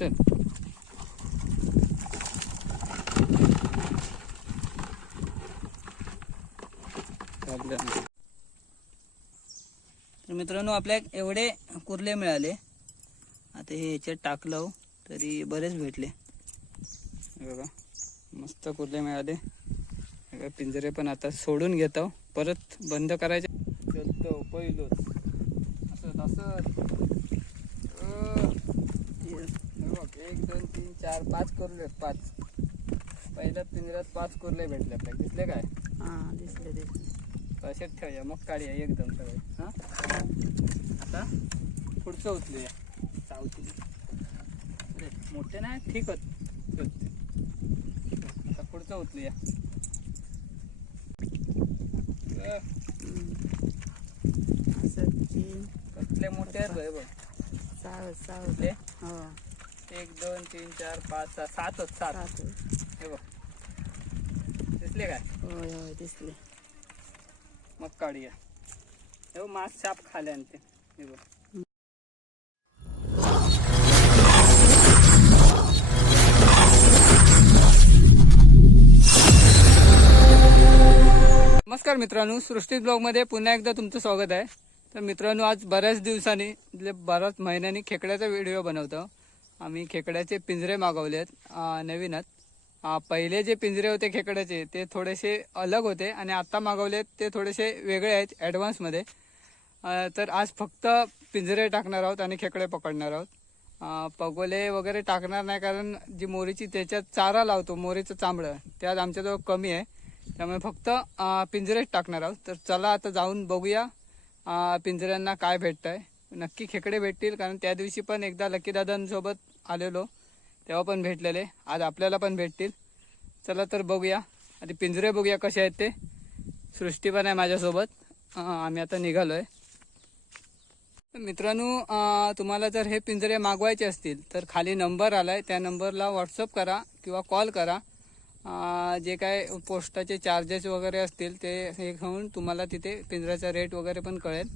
चल. तर मित्रांनो आपल्या एवढे कुर्ले मिळाले. आता हे याच्यात टाकलं तरी बरेच भेटले. बघा मस्त कुर्ले मिळाले. पिंजरे पण आता सोडून घेतो, परत बंद करायचे. चलतो पहिलोच असं असं. 1 2 3 4 5 कुर्ले. 5 पहिल्या पिंजऱ्यात 5 कुर्ले भेटले आपल्याला. दिसले काय? हां दिसले दिसले. तसेच ठेवूया मग काढूया एकदम सगळे. हां आता पुढचं उचलूया. चावती अरे मोठे नाही ठीक होत. आता पुढचं उचलूया. कसले मोठे आहेत भाई बघ. सावध. हो 1 2 3 4 5 6 7. हे बघ दिसले काय? होय होय दिसले. मग काढूया. हे मास साप खाले आणि ते. हे बघ नमस्कार मित्रांनो, सृष्टी ब्लॉगमध्ये पुन्हा एकदा तुमचं स्वागत आहे. तर मित्रांनो आज बऱ्याच दिवसांनी म्हणजे बऱ्याच महिन्यांनी खेकड्याचा व्हिडिओ बनवतो. आम्ही खेकड्याचे पिंजरे मागवलेत नवीनच. पहिले जे पिंजरे होते खेकड्याचे ते थोडेसे अलग होते आणि आता मागवलेत ते थोडेसे वेगळे आहेत ॲडव्हान्समध्ये. तर आज फक्त पिंजरे टाकणार आहोत आणि खेकडे पकडणार आहोत. पगोले वगैरे टाकणार नाही, कारण जी मोरीची त्याच्यात चारा लावतो मोरीचं चांबडं त्यात आमच्याजवळ कमी आहे, त्यामुळे फक्त पिंजरेच टाकणार आहोत. तर चला आता जाऊन बघूया पिंजऱ्यांना काय भेटतं आहे. नक्की खेकडे भेटतील, कारण त्या दिवशी पण एकदा लकीदादांसोबत आलेलो तेव्हा पण भेटलेले. आज आपल्याला पण भेटतील. चला तर बघूया. आधी पिंजरे बघूया कसे आहेत ते. सृष्टी पण आहे माझ्यासोबत. आम्ही आता निघालो आहे. मित्रांनो तुम्हाला जर हे पिंजरे मागवायचे असतील तर खाली नंबर आला आहे, त्या नंबरला व्हॉट्सअप करा किंवा कॉल करा. जे काय पोस्टाचे चार्जेस वगैरे असतील ते हे घेऊन तुम्हाला तिथे पिंजऱ्याचा रेट वगैरे पण कळेल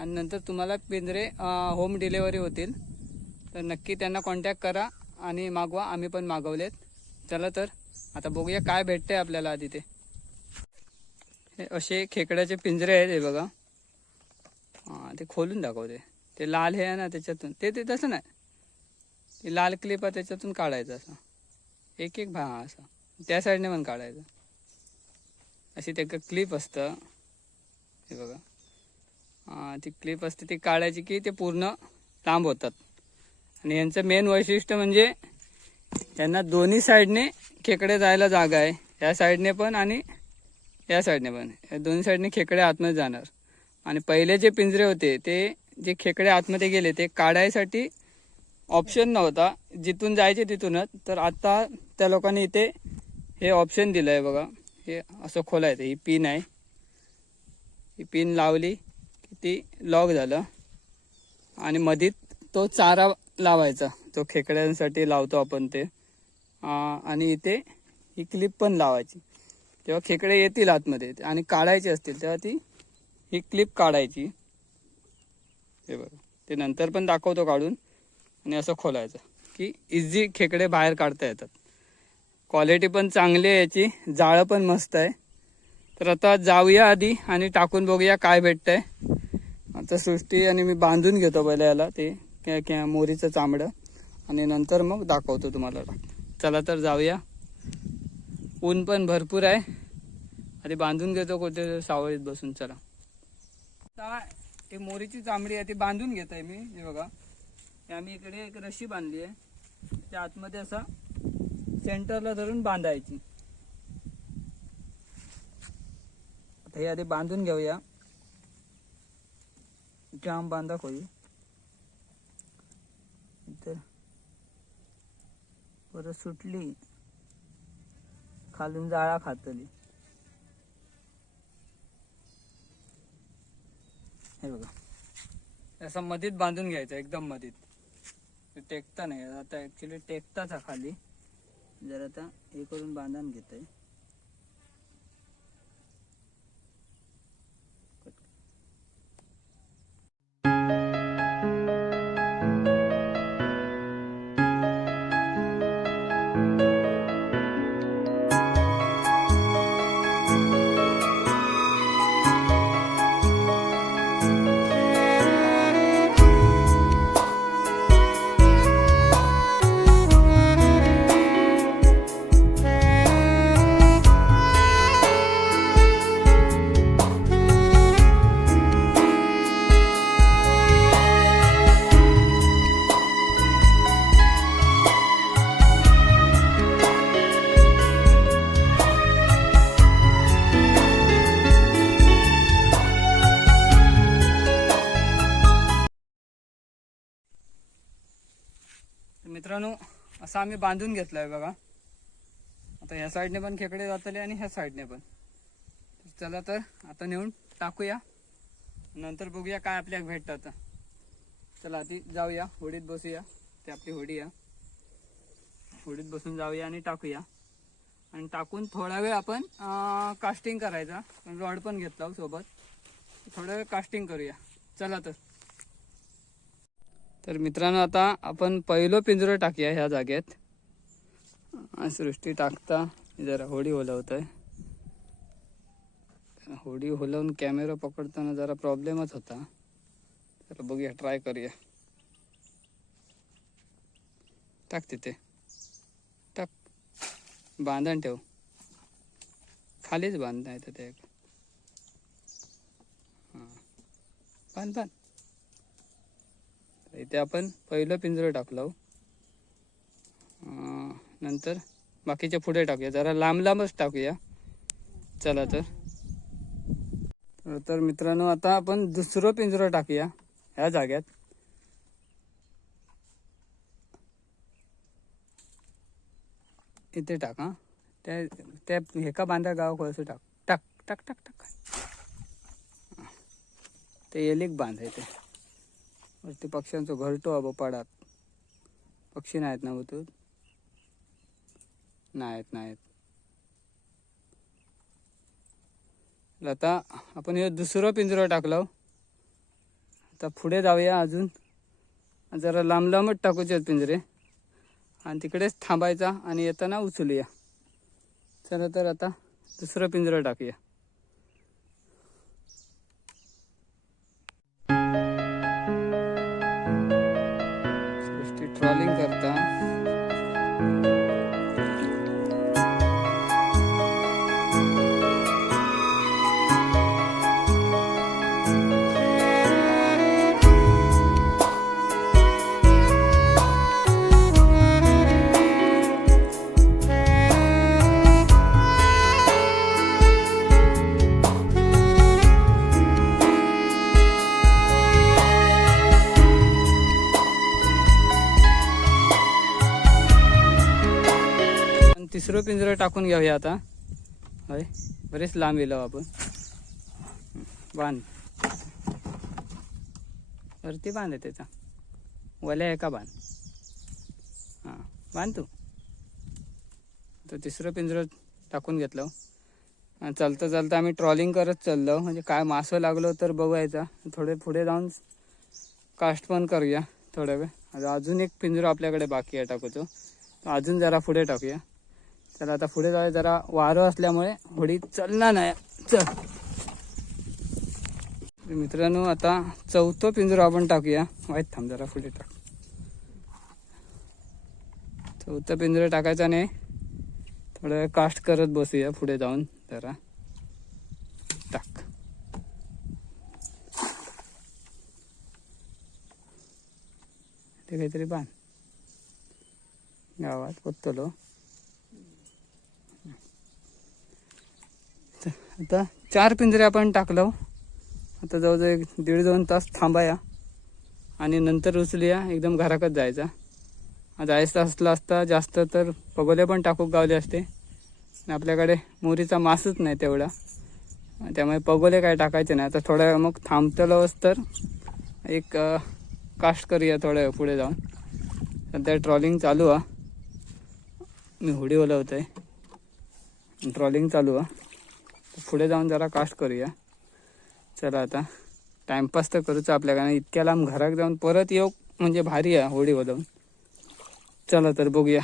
आणि नंतर तुम्हाला पिंजरे होम डिलेवरी होतील. तर नक्की त्यांना कॉन्टॅक्ट करा आणि मागवा. आम्ही पण मागवलेत. चला तर आता बघूया काय भेटते आपल्याला. आधी ते हे असे खेकड्याचे पिंजरे आहेत. हे बघा ते खोलून दाखवते. ते लाल हे आहे ना त्याच्यातून ते तसं नाही, ते लाल क्लिप आहे त्याच्यातून काढायचं असं एक एक असं. त्या साईडने पण काढायचं. अशी ते क्लिप असतं. हे बघा ती क्लिप असते ती काढायची की ते पूर्ण लांब होतात. आणि यांचं मेन वैशिष्ट्य म्हणजे यांना दोन्ही साईडने खेकडे जायला जागा आहे. या साईडने पण आणि या साईडने पण. या दोन्ही साईडने खेकडे आतमध्ये जाणार. आणि पहिले जे पिंजरे होते ते जे खेकडे आतमध्ये गेले ते काढायसाठी ऑप्शन नव्हता, जिथून जायचे तिथूनच. तर आता त्या लोकांनी इथे हे ऑप्शन दिलं आहे बघा. हे असं खोलायचं. ही पिन आहे, ही पिन लावली की ती लॉक झालं आणि मधीत तो चारा लावायचा जो खेकड्यांसाठी लावतो आपण ते. आणि इथे ही क्लिप पण लावायची. तेव्हा खेकडे येतील आतमध्ये आणि काढायचे असतील तेव्हा ती ही क्लिप काढायची. हे बघा ते नंतर पण दाखवतो काढून. आणि असं खोलायचं की इझी खेकडे बाहेर काढता येतात. क्वालिटी पण चांगली आहे याची, जाळं पण मस्त आहे. तर आता जाऊया आधी आणि टाकून बघूया काय भेटतंय. आता सृष्टी आणि मी बांधून घेतो पहिले याला ते मोरीचं चांबडं आणि नंतर मग दाखवतो तुम्हाला. चला तर जाऊया. ऊन पण भरपूर आहे. आधी बांधून घेतो कुठे सावळीत बसून. चला आता ही मोरीची चांबडी आहे ती बांधून घेत आहे मी. हे बघा आम्ही इकडे एक रशी बांधली आहे. त्या आतमध्ये असा सेंटरला धरून बांधायची. आता हे आधी बांधून घेऊया. जाम बांधा खोई तर परत सुटली खालून जाळा खातली. हे बघा असं मधीत बांधून घ्यायचं, एकदम मधीत. टेकता नाही आता, ऍक्च्युली टेकताच हा खाली. जर आता हे करून बांधून घेतोय. तर मित्रांनो असं आम्ही बांधून घेतलं आहे बघा. आता ह्या साईडने पण खेकडे जातले आणि ह्या साईडने पण. चला तर आता नेऊन टाकूया, नंतर बघूया काय आपल्याला भेटतं. चला आधी जाऊया, होडीत बसूया. ते आपली होडी आहे, होडीत बसून जाऊया आणि टाकूया. आणि टाकून थोडा वेळ आपण कास्टिंग करायचा. रॉड पण घेतला सोबत, थोडा वेळ कास्टिंग करूया. चला तर मित्रांनो आता आपण पहिलं पिंजरं टाकूया ह्या जागेत. सृष्टी टाकता जरा होडी हलवत आहे. होडी हलवून कॅमेरा पकडताना जरा प्रॉब्लेमच होता. चला बघूया, ट्राय करूया. टाक तिथे, टाक, बांधण ठेव, खालीच बांध, नाही तर ते बांध बांध. इथे आपण पहिलं पिंजरं टाकलं, नंतर बाकीच्या पुढे टाकूया. जरा लांब लांबच टाकूया. चला तर मित्रांनो आता आपण दुसरं पिंजरं टाकूया ह्या जाग्यात. इथे टाक. हा त्या हेका बांधा गाव कसं टाक टाक टाक टाक टाक. ते एलिक बांधायचे वरती. पक्ष्यांचं घरटो अबो पाडात. पक्षी नाहीत ना होतो, नाहीत. आता आपण हे दुसरं पिंजरं टाकलं. आता पुढे जाऊया, अजून जरा लांब लांबच टाकूचे पिंजरे आणि तिकडेच थांबायचा आणि येताना उचलूया. चला तर आता दुसरं पिंजरं टाकूया. सृष्टी ट्रॉलिंग करता. तिसरं पिंजरं टाकून घेऊया आता. होय, बरेच लांब येलो आपण. बांध, वरती बांध त्याचा, वल्या एका बांध. हां बांध तू. तर तिसरं पिंजरं टाकून घेतलं. चालता चालता आम्ही ट्रॉलिंग करत चाललो, म्हणजे काय मासं लागलो तर बघायचा. थोडे पुढे जाऊन कास्ट पण करूया थोड्या वेळ. अजून एक पिंजरं आपल्याकडे बाकी आहे टाकूचो, अजून जरा पुढे टाकूया. चला आता पुढे जाऊया. जरा वारं असल्यामुळे होडी चालणार नाही. चल मित्रांनो आता चौथं पिंजरं आपण टाकूया. वाईट थांब, जरा पुढे टाक. चौथं पिंजरं टाकायचं नाही, थोडा वेळ कास्ट करत बसूया. पुढे जाऊन जरा टाक. ते काहीतरी बांध, गावात पोचलो. आता 4 पिंजरे आपण टाकलो. आता जवळजवळ 1.5-2 तास थांबाया आणि नंतर उचलूया. एकदम घराकच जायचा. जायचं असलं असता जास्त तर पगोले पण टाकूक गावले असते. आपल्याकडे मोरीचा मासच नाही तेवढा, त्यामुळे पगोले काय टाकायचे नाही. आता थोड्या वेळ मग थांबतलोच तर एक कास्ट करूया थोड्या वेळ पुढे जाऊन. सध्या ट्रॉलिंग चालू आहे. मी होडी ओलवत आहे, ट्रॉलिंग चालू आहे. पुढे जाऊन जरा कास्ट करूया. चला आता टाइमपास तर करूच आपल्याकडे. इतक्या लांब घरात जाऊन परत येऊ म्हणजे भारी आहे होडी ओलवून. चला तर बघूया.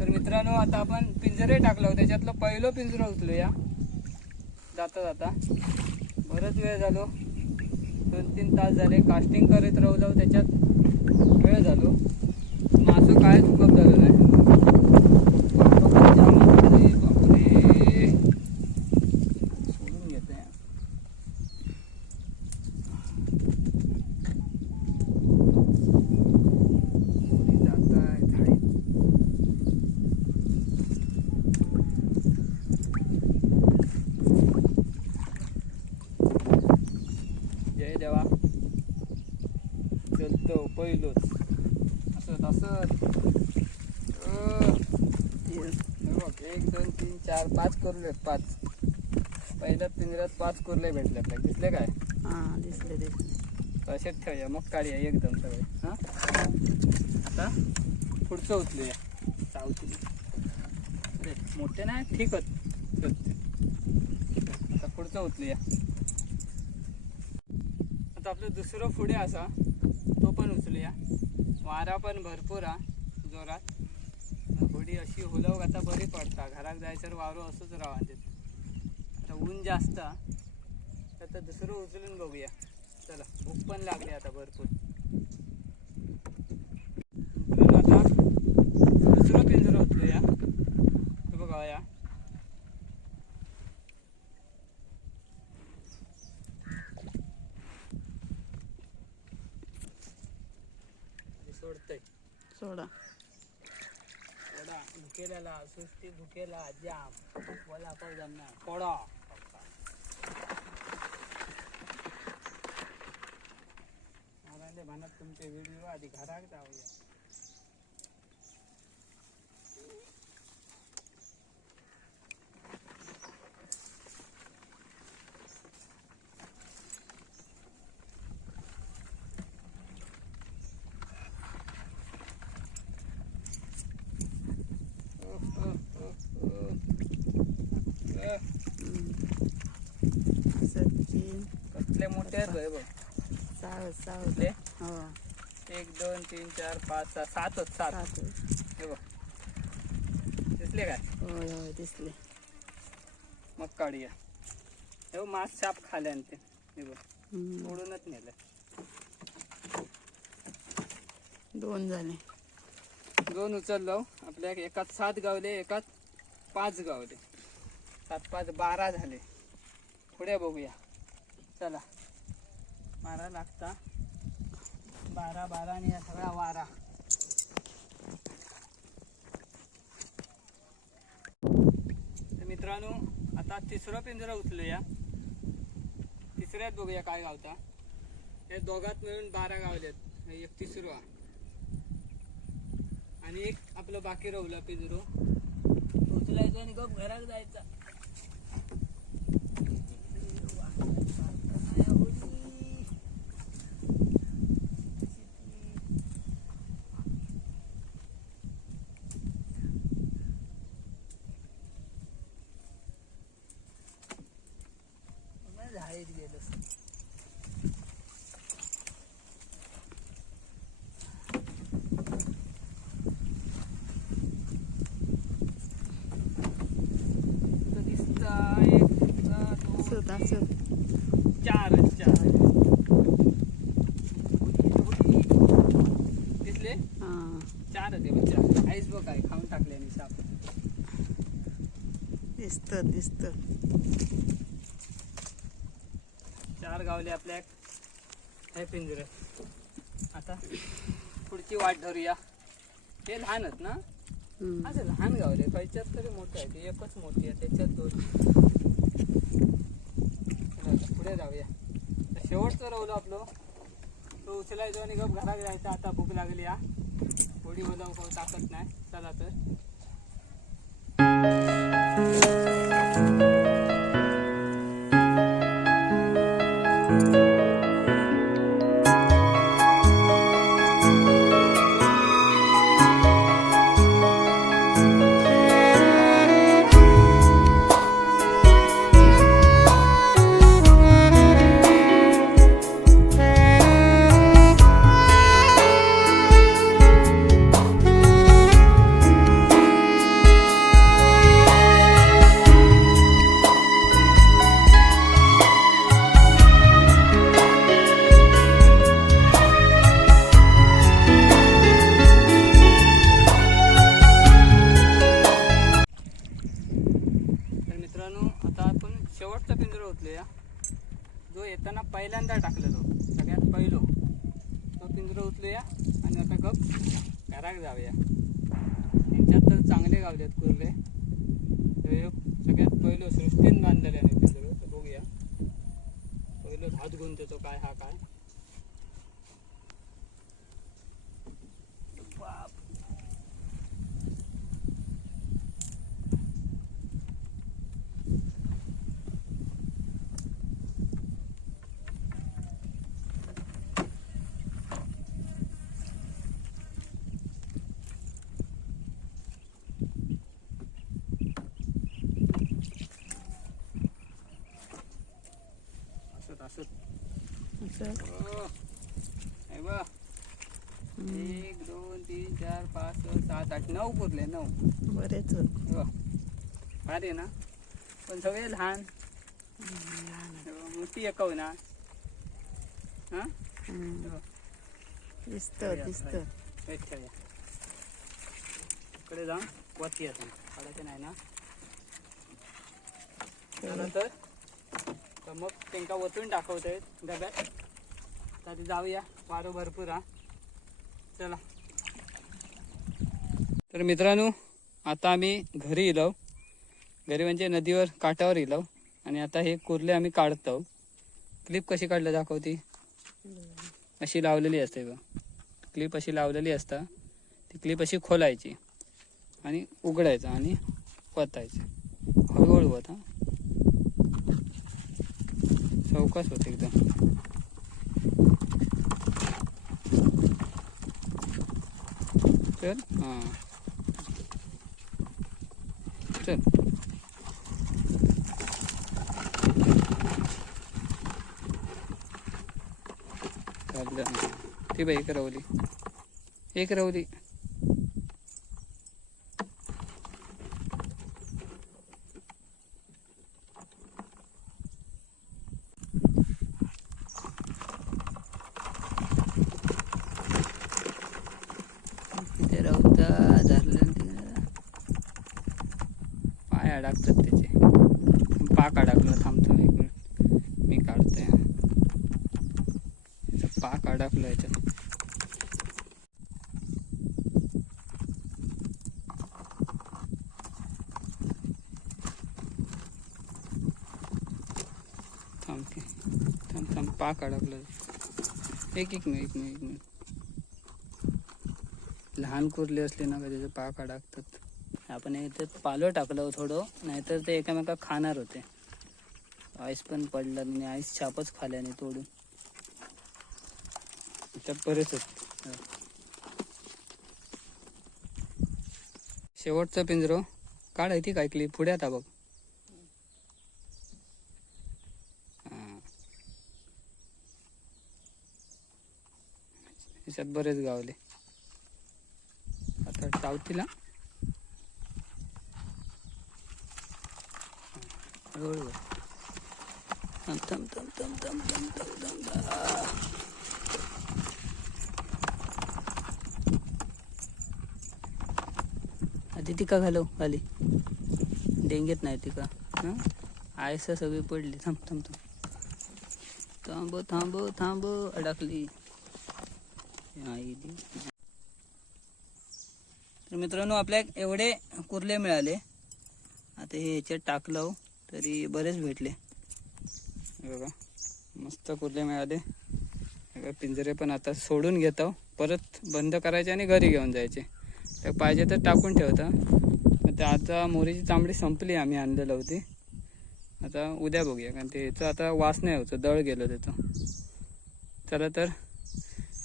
तर मित्रांनो आता आपण पिंजरे टाकलो, त्याच्यातलं पहिलं पिंजरं उचलूया. जाता जाता बरंच वेळ झालो, 2-3 तास झाले कास्टिंग करत राहिलो. त्याच्यात वेळ झालो, मासं काय चुकत झालं नाही. सोडून घेते. जय देवा. चलतो पहिलोच. असत असत. हे बघ 1 2 3 4 5 कुर्ले 5. पहिल्या पिंजऱ्यात 5 कुर्ले भेटले आपल्याला. दिसले काय? हा दिसले दिसले. असेच ठेवूया मग काढूया एकदम सगळे. हा आता पुढचं उचलूया. सावती अरे मोठे नाही ठीक होत. आता पुढचं उचलूया. आता आपलं दुसरं पुढे असा तो पण उचलूया. वारा पण भरपूर हा जोरात. होडी अशी हुलव आता बरी पडता. घरात जायचं वारो असंच राहा. आता ऊन जास्त हा. तर आता दुसरं उचलून बघूया. चला भूक पण लागली आता भरपूर. मित्रांनो आता दुसरं पिंजरं उचलूया. हे बघा या सोडतंय. सोडा. थोडा भुकेला सुस्ती भुकेला जाम बोला पण जमणार थोडा. मला म्हणत तुमचे व्हिडिओ आधी घरात जाऊया. सचिन कसले मोठे आहेत बघ. सावध सावध. कुठले? हो 1 2 3 4 5 6 7 7. हे बघ दिसले काय? होय होय दिसले. मग काढूया. हे मास साप खाल्या ते. हे बघ सोडूनच नेलं. 2 झाले. 2 उचललो. आपल्या एकात 7 गावले एकात 5 गावले. 7 5 12 झाले. पुढे बघूया. चला मारा लागता 12 12 आणि या सगळा वारा. तर मित्रांनो आता तिसरं पिंजरा उचलूया. तिसऱ्यात बघूया काय गावता. हे दोघात मिळून 12 गावलेत. एक तिसरा आणि एक आपलं बाकी राहुलं पिंजरो उचलायचं आणि गप घरात जायचा. झाडीत गेलो. असत असत. 4 दिसले. हा 4 होते बच्चा. आईस बघ काय खाऊन टाकले आणि साप. दिसत दिसत. 4 गावले आपल्या हे पिंजरे. आता पुढची वाट धरूया. हे लहान आहेत ना. असं लहान गावले खायच्यात तरी मोठे आहे. ते एकच मोठी आहे त्याच्यात 2. पुढे जाऊया. शेवटचं राहिलो आपलं तो उचलायचो आणि गप घरात जायचं. आता भूक लागली हा. थोडी बोलाव काही ताकद नाही. चला तर शेवटचा पिंजरा उचलूया. जो येताना पहिल्यांदा टाकलेलो सगळ्यात पहिलो तो पिंजरा उचलूया आणि आता गप घरात जाऊया. यांच्यात तर चांगले गावलेत कुर्ले. सगळ्यात पहिलो सृष्टीन बांधलेले आहे पिंजरा. तर बघूया पहिलं हात गुंततो काय हा काय. दिसत. हो. हे बघ. 1 2 3 4 5 6 7 8 9 पुरले 9. बरेच होत. हो. भारी आहे ना, पण सगळे लहान. हो, मोठी एकव ना. हा हो. दिसत दिसत. ठेवूया इकडे जाऊन वरती असं काढायचं नाही ना. त्यानंतर तर मग त्यांना वतून दाखवतोय डब्यात. तरी जाऊया, वारं भरपूर हा. चला. तर मित्रांनो, आता आम्ही घरी येलो. घरी म्हणजे नदीवर काठावर येलो. आणि आता हे कुर्ले आम्ही काढतो. क्लिप कशी काढलं दाखवती. अशी लावलेली असते बघ. क्लिप अशी लावलेली असता. ती क्लिप अशी खोलायची आणि उघडायचं आणि वतायचं. हळूहळू वत हा. चौकस होत एकदम. चल हां चल. ती बाई एक रवली. एक रवली. तिथे रवता धरलं पाय अडकतात त्याचे. पाक अडकलं. थांबतो 1 मिनिट, मी काढतोय. पाक अडकलं याच्यात. थांब पाक अडकलं. एक मिनिट. लहान कुर्ले असले ना का त्याचे पाक अडकतात. आपण इथे पालो टाकलं थोडं, नाहीतर ते एकामेका खाणार होते. आईस पण पडला आणि आईस छापच खाल्याने तोडून. त्यात बरेच होते. शेवटचा पिंजरो काढ. ती काय क्लिप पुढे आता बघ. याच्यात बरेच गावले. आता टावतील ना. हळूहळू आधी ती का घालव खाली. डेंगेत नाही ती का. हां आयसा सगळी पडली. थांब अडकली. तर मित्रांनो, आपल्या एवढे कुर्ले मिळाले. आता हे ह्याच्यात टाकलं तरी बरेच भेटले. बघा मस्त कुर्ले मिळाले. पिंजरे पण आता सोडून घेतो. परत बंद करायचे आणि घरी घेऊन जायचे. तर पाहिजे तर टाकून ठेवता. तर आता मोरीची तांबडी संपली. आम्ही आणलेलं होती. आता उद्या बघूया, कारण ते याचं आता वास नाही होतं. दळ गेलं त्याचं. चला तर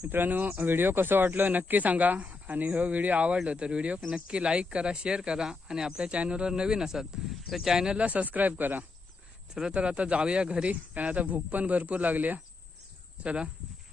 मित्रांनो, व्हिडिओ कसं वाटलं नक्की सांगा. आणि हा व्हिडिओ आवडला तर व्हिडिओ नक्की लाईक करा, शेअर करा. आणि आपल्या चॅनलवर नवीन असाल तर चॅनलला सबस्क्राईब करा. चला तर आता जाऊया घरी, कारण आता भूक पण भरपूर लागली आहे. चला.